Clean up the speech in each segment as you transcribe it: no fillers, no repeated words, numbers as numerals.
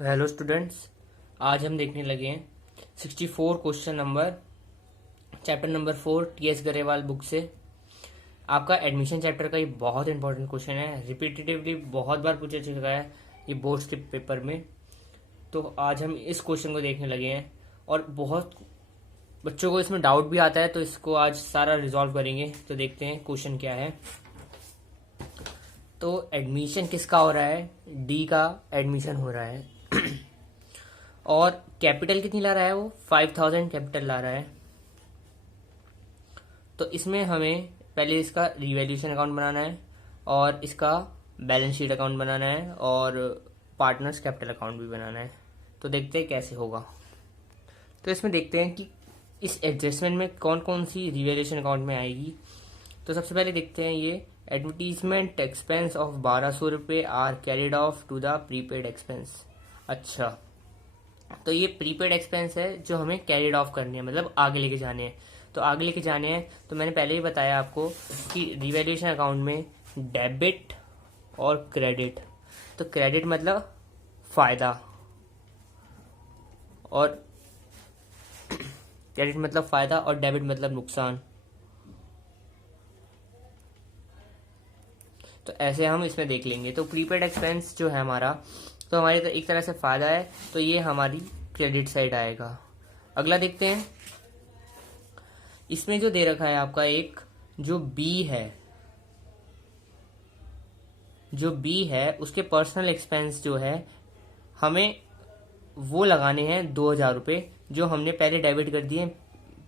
तो hello students, आज हम देखने लगे हैं 64 question number chapter number 4 TS Grewal book से। आपका एडमिशन चैप्टर का ये बहुत इंपॉर्टेंट क्वेश्चन है, रिपीटेटिवली बहुत बार पूछा चुका है ये बोर्ड्स के पेपर में। तो आज हम इस क्वेश्चन को देखने लगे हैं और बहुत बच्चों को इसमें डाउट भी आता है, तो इसको आज सारा रिजॉल्व करेंगे। तो देखते हैं क्वेश्चन क्या है। तो एडमिशन किसका हो रहा है? डी का एडमिशन हो रहा है और कैपिटल कितनी ला रहा है? वो 5000 कैपिटल ला रहा है। तो इसमें हमें पहले इसका रिवैल्यूएशन अकाउंट बनाना है और इसका बैलेंस शीट अकाउंट बनाना है और पार्टनर्स कैपिटल अकाउंट भी बनाना है। तो देखते हैं कैसे होगा। तो इसमें देखते हैं कि इस एडजस्टमेंट में कौन कौन सी रिवैल्यूएशन अकाउंट में आएगी। तो सबसे पहले देखते हैं ये एडवर्टीजमेंट एक्सपेंस ऑफ 1200 रुपये are carried off to the prepaid expense. अच्छा, तो ये प्रीपेड एक्सपेंस है जो हमें कैरिड ऑफ करनी है, मतलब आगे लेके जाने हैं। तो आगे लेके जाने हैं तो मैंने पहले ही बताया आपको कि रिवैल्यूएशन अकाउंट में डेबिट और क्रेडिट। तो क्रेडिट मतलब फायदा और क्रेडिट मतलब फायदा और डेबिट मतलब नुकसान। तो ऐसे हम इसमें देख लेंगे। तो प्रीपेड एक्सपेंस जो है हमारा, तो हमारे एक तरह से फायदा है, तो ये हमारी क्रेडिट साइड आएगा। अगला देखते हैं, इसमें जो दे रखा है आपका एक जो बी है उसके पर्सनल एक्सपेंस जो है हमें वो लगाने हैं 2000 रुपये, जो हमने पहले डेबिट कर दिए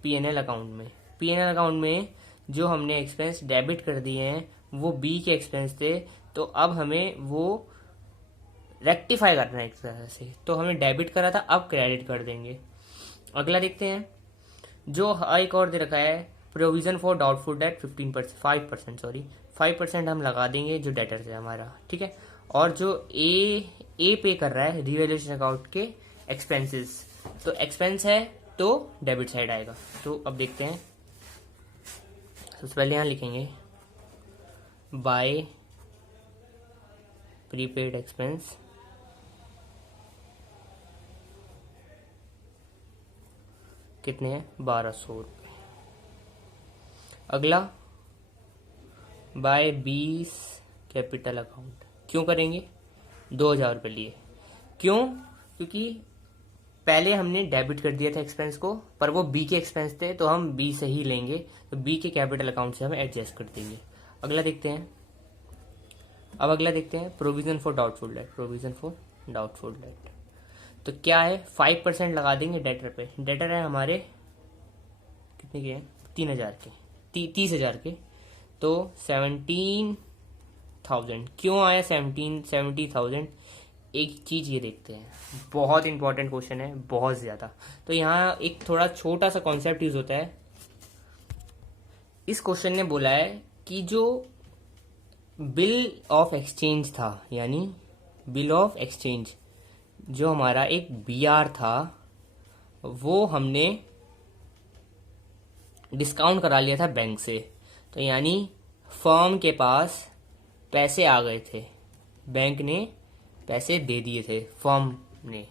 पीएनएल अकाउंट में। पीएनएल अकाउंट में जो हमने एक्सपेंस डेबिट कर दिए हैं वो बी के एक्सपेंस थे, तो अब हमें वो रेक्टिफाई करना है एक तरह से। तो हमें डेबिट करा था, अब क्रेडिट कर देंगे। अगला देखते हैं, जो एक और दे रखा है प्रोविजन फॉर डाउटफुल डेट 5% हम लगा देंगे जो डेटर है हमारा, ठीक है। और जो ए पे कर रहा है रिवैल्यूएशन अकाउंट के एक्सपेंसेस, तो एक्सपेंस है तो डेबिट साइड आएगा। तो अब देखते हैं, सबसे पहले यहाँ लिखेंगे बाय प्रीपेड एक्सपेंस कितने हैं? 1200 रुपये। अगला बाय 20 कैपिटल अकाउंट। क्यों करेंगे? 2000 रुपये लिए। क्यों? क्योंकि पहले हमने डेबिट कर दिया था एक्सपेंस को, पर वो बी के एक्सपेंस थे तो हम बी से ही लेंगे, तो बी के कैपिटल अकाउंट से हम एडजस्ट कर देंगे। अगला देखते हैं, अब अगला देखते हैं प्रोविजन फॉर डाउटफुल डेट। तो क्या है? 5% लगा देंगे डेटर पे। डेटर है हमारे कितने के हैं? 3000 के, 30,000 के। तो 17,000 क्यों आया? 70,000। एक चीज ये देखते हैं, बहुत इंपॉर्टेंट क्वेश्चन है, बहुत ज्यादा। तो यहाँ एक थोड़ा छोटा सा कॉन्सेप्ट यूज होता है। इस क्वेश्चन ने बोला है कि जो बिल ऑफ एक्सचेंज था, यानी बिल ऑफ एक्सचेंज जो हमारा एक बीआर था, वो हमने डिस्काउंट करा लिया था बैंक से। तो यानी फर्म के पास पैसे आ गए थे, बैंक ने पैसे दे दिए थे फर्म ने।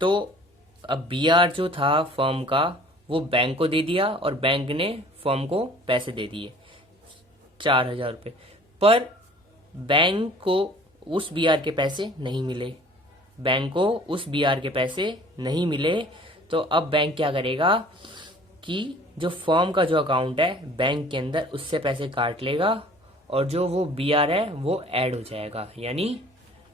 तो अब बीआर जो था फर्म का वो बैंक को दे दिया और बैंक ने फर्म को पैसे दे दिए 4000 रुपये। पर बैंक को उस बीआर के पैसे नहीं मिले, नहीं मिले। तो अब बैंक क्या करेगा कि जो फर्म का जो अकाउंट है बैंक के अंदर, उससे पैसे काट लेगा और जो वो बीआर है वो ऐड हो जाएगा। यानी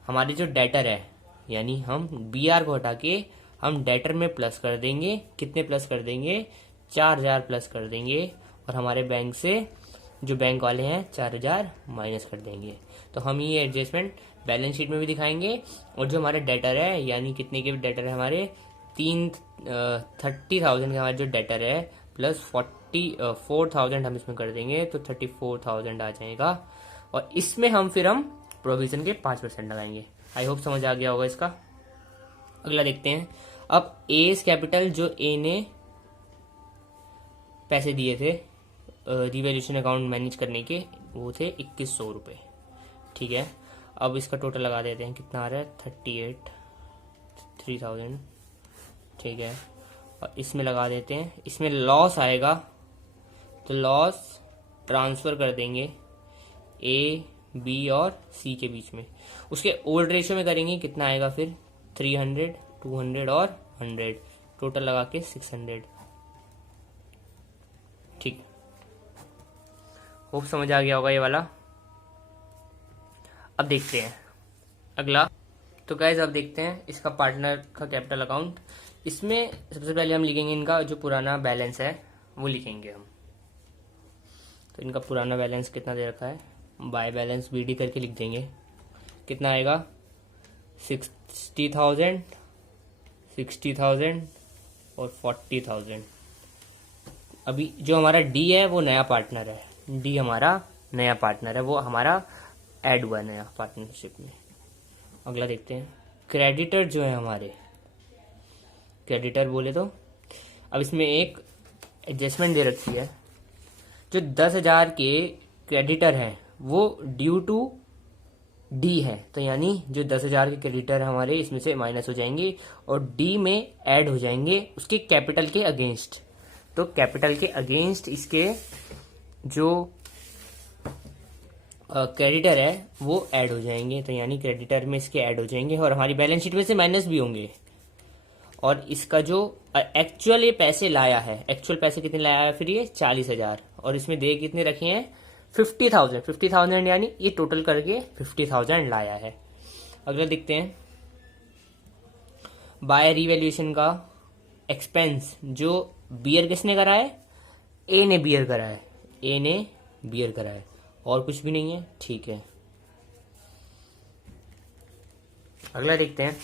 हमारे जो डेटर है, यानी हम बीआर को हटा के हम डेटर में प्लस कर देंगे। कितने प्लस कर देंगे? 4000 प्लस कर देंगे और हमारे बैंक से जो बैंक वाले हैं 4000 माइनस कर देंगे। तो हम ये एडजस्टमेंट बैलेंस शीट में भी दिखाएंगे। और जो हमारे डेटर है, यानी कितने के डेटर है हमारे 30,000 के हमारे जो डेटर है प्लस 4,000 हम इसमें कर देंगे, तो 34,000 आ जाएगा। और इसमें हम प्रोविजन के 5% लगाएंगे। आई होप समझ आ गया होगा इसका। अगला देखते हैं, अब एस कैपिटल जो ए ने पैसे दिए थे रिवैल्यूएशन अकाउंट मैनेज करने के, वो थे 2100 रुपये, ठीक है। अब इसका टोटल लगा देते हैं, कितना आ रहा है? 38 3,000, ठीक है। और इसमें लगा देते हैं, इसमें लॉस आएगा तो लॉस ट्रांसफ़र कर देंगे ए, बी और सी के बीच में। उसके ओल्ड रेशियो में करेंगे, कितना आएगा फिर 300, 200 और 100, टोटल लगा के 600, ठीक। होप समझ आ गया होगा ये वाला। अब देखते हैं अगला। तो गाइज अब देखते हैं इसका पार्टनर का कैपिटल अकाउंट। इसमें सबसे पहले हम लिखेंगे इनका जो पुराना बैलेंस है वो लिखेंगे हम। तो इनका पुराना बैलेंस कितना दे रखा है, बाय बैलेंस BD करके लिख देंगे। कितना आएगा 60,000, 60,000 और 40,000। अभी जो हमारा D है वो नया पार्टनर है, D हमारा नया पार्टनर है, वो हमारा ऐड हुआ नया पार्टनरशिप में। अगला देखते हैं क्रेडिटर जो है हमारे, क्रेडिटर बोले तो अब इसमें एक एडजस्टमेंट दे रखी है। जो 10,000 के क्रेडिटर हैं वो ड्यू टू D है, तो यानी जो 10,000 के क्रेडिटर हमारे इसमें से माइनस हो जाएंगे और D में ऐड हो जाएंगे उसके कैपिटल के अगेंस्ट। तो कैपिटल के अगेंस्ट इसके जो क्रेडिटर है वो ऐड हो जाएंगे, तो यानी क्रेडिटर में इसके ऐड हो जाएंगे और हमारी बैलेंस शीट में से माइनस भी होंगे। और इसका जो एक्चुअल ये पैसे लाया है, एक्चुअल पैसे कितने लाया है फिर ये 40,000, और इसमें दे कितने रखे हैं 50,000, 50,000 यानी ये टोटल करके 50,000 लाया है। अगला देखते हैं बाय रिवैल्यूएशन का एक्सपेंस जो बियर किसने करा है, ए ने बियर करा है, ए ने बियर करा है और कुछ भी नहीं है, ठीक है। अगला देखते हैं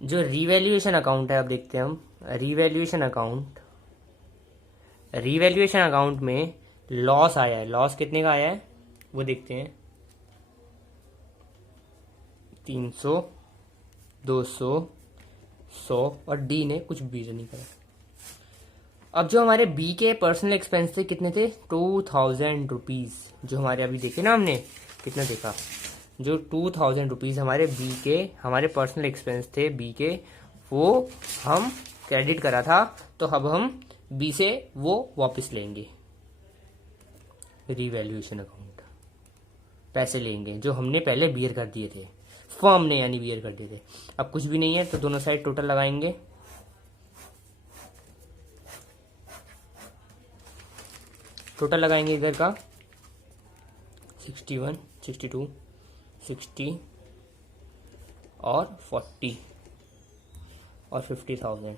जो रिवैल्यूएशन अकाउंट है। अब देखते हैं हम रिवैल्यूएशन अकाउंट। रिवैल्यूएशन अकाउंट में लॉस आया है, लॉस कितने का आया है वो देखते हैं 300, 200, 100 और डी ने कुछ भी नहीं करा। अब जो हमारे बी के पर्सनल एक्सपेंस थे कितने थे 2,000 रुपीज़, जो हमारे अभी देखे ना हमने कितना देखा, जो 2,000 रुपीज़ हमारे बी के हमारे पर्सनल एक्सपेंस थे बी के, वो हम क्रेडिट करा था, तो अब हम बी से वो वापस लेंगे। रिवैल्यूएशन अकाउंट पैसे लेंगे जो हमने पहले बियर कर दिए थे, फर्म ने यानी बियर कर दिए थे। अब कुछ भी नहीं है तो दोनों साइड टोटल लगाएंगे। टोटल लगाएंगे इधर का 61, 62, 60 और 40 और 50,000,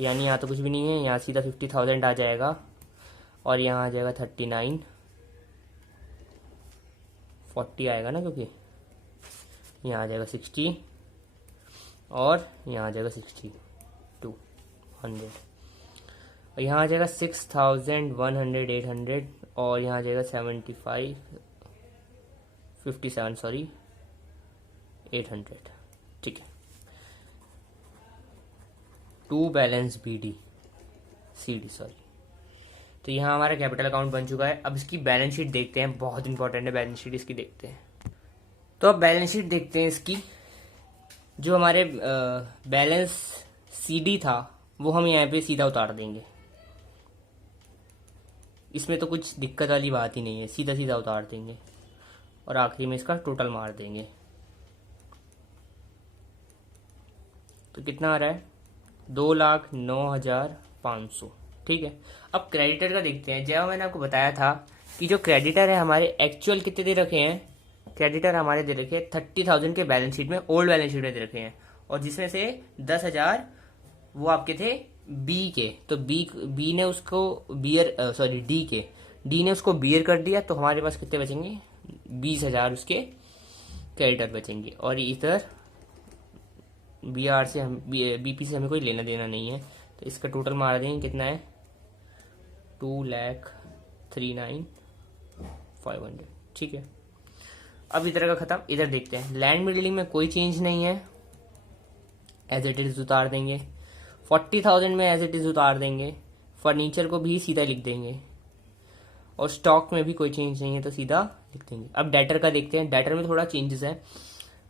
यानी यहाँ तो कुछ भी नहीं है, यहाँ सीधा 50,000 आ जाएगा और यहाँ आ जाएगा 39, 40 आएगा ना, क्योंकि यहाँ आ जाएगा 60 और यहाँ आ जाएगा 62, 100 और यहाँ आ जाएगा 6,100, 800 और यहाँ आ जाएगा 75, 57 सॉरी 800, ठीक है। To balance BD CD sorry. तो यहाँ हमारा कैपिटल अकाउंट बन चुका है। अब इसकी बैलेंस शीट देखते हैं, बहुत इंपॉर्टेंट है बैलेंस शीट इसकी, देखते हैं। तो अब बैलेंस शीट देखते हैं इसकी। जो हमारे बैलेंस CD था वो हम यहाँ पे सीधा उतार देंगे, इसमें तो कुछ दिक्कत वाली बात ही नहीं है, सीधा सीधा उतार देंगे और आखिरी में इसका टोटल मार देंगे। तो कितना आ रहा है 2,09,500, ठीक है। अब क्रेडिटर का देखते हैं। जब मैंने आपको बताया था कि जो क्रेडिटर है हमारे एक्चुअल कितने दे रखे हैं, क्रेडिटर हमारे दे रखे हैं 30,000 के बैलेंस शीट में, ओल्ड बैलेंस शीट में दे रखे हैं, और जिसमें से 10,000 वो आपके थे बी के, तो बी ने उसको बियर सॉरी डी ने उसको बियर कर दिया, तो हमारे पास कितने बचेंगे 20,000 उसके क्रेडिटर बचेंगे। और इधर BR से हम BP से हमें कोई लेना देना नहीं है, तो इसका टोटल मार देंगे कितना है 2,39,500, ठीक है। अब इधर का खत्म। इधर देखते हैं लैंड में डीलिंग में कोई चेंज नहीं है, एज इट इज उतार देंगे। 40,000 में एज इट इज उतार देंगे। फर्नीचर को भी सीधा लिख देंगे और स्टॉक में भी कोई चेंज नहीं है तो सीधा लिख देंगे। अब डेटर का देखते हैं। डेटर में थोड़ा चेंजेस है।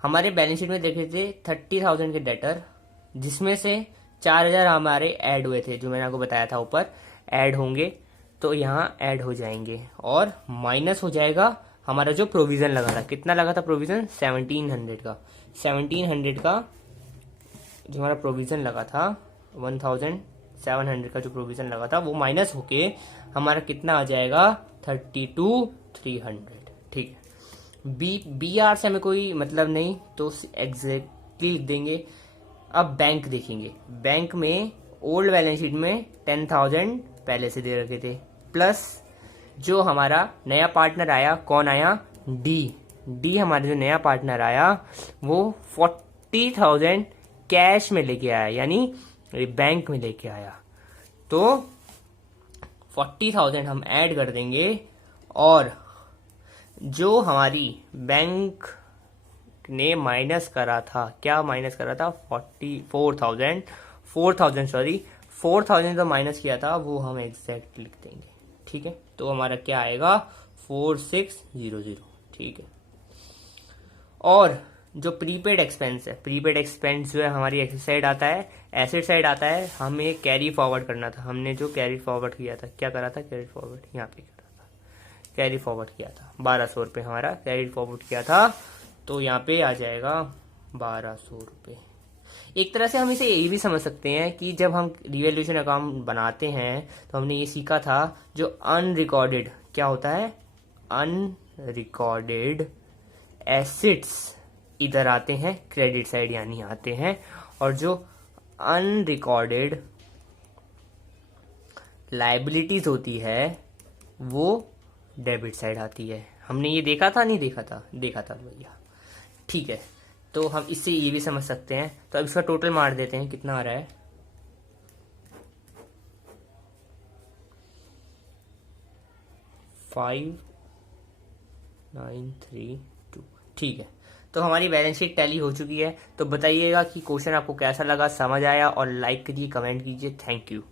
हमारे बैलेंस शीट में देखे थे 30,000 के डेटर, जिसमें से 4,000 हमारे ऐड हुए थे, जो मैंने आपको बताया था ऊपर ऐड होंगे, तो यहाँ ऐड हो जाएंगे और माइनस हो जाएगा हमारा जो प्रोविजन लगा था। कितना लगा था प्रोविजन? 1700 का। 1700 का जो हमारा प्रोविजन लगा था, 1700 का जो प्रोविजन लगा था, वो माइनस होके हमारा कितना आ जाएगा? 32,300। ठीक है, बी आर से हमें कोई मतलब नहीं, तो एग्जैक्टली लिख देंगे। अब बैंक देखेंगे। बैंक में ओल्ड बैलेंस शीट में 10,000 पहले से दे रखे थे, प्लस जो हमारा नया पार्टनर आया, कौन आया? डी हमारा जो नया पार्टनर आया वो 40,000 कैश में लेके आया, यानी बैंक में लेके आया। तो 40,000 हम ऐड कर देंगे और जो हमारी बैंक ने माइनस करा था, क्या माइनस करा था? 4,000 जो माइनस किया था वो हम एग्जैक्ट लिख देंगे। ठीक है, तो हमारा क्या आएगा? 4600। ठीक है, और जो प्रीपेड एक्सपेंस है, प्रीपेड एक्सपेंस जो है हमारी एसेट साइड आता है, एसेट साइड आता है, हमें कैरी फॉरवर्ड करना था। हमने जो कैरी फॉरवर्ड किया था, क्या करा था? कैरी फॉरवर्ड यहाँ पे करा था, कैरी फॉरवर्ड किया था 1200 रुपये हमारा कैरी फॉरवर्ड किया था, तो यहाँ पे आ जाएगा 1200 रुपये। एक तरह से हम इसे ये भी समझ सकते हैं कि जब हम रिवैल्यूएशन अकाउंट बनाते हैं तो हमने ये सीखा था, जो अनरिकॉर्डेड क्या होता है? अनरिकॉर्डेड एसेट्स इधर आते हैं, क्रेडिट साइड यानी आते हैं, और जो अनरिकॉर्डेड लायबिलिटीज होती है वो डेबिट साइड आती है। हमने ये देखा था, नहीं देखा था? देखा था भैया। ठीक है, तो हम इससे ये भी समझ सकते हैं। तो अब इसका टोटल मार देते हैं, कितना आ रहा है? 5932। ठीक है, तो हमारी बैलेंस शीट टैली हो चुकी है। तो बताइएगा कि क्वेश्चन आपको कैसा लगा, समझ आया, और लाइक कीजिए, कमेंट कीजिए। Thank you.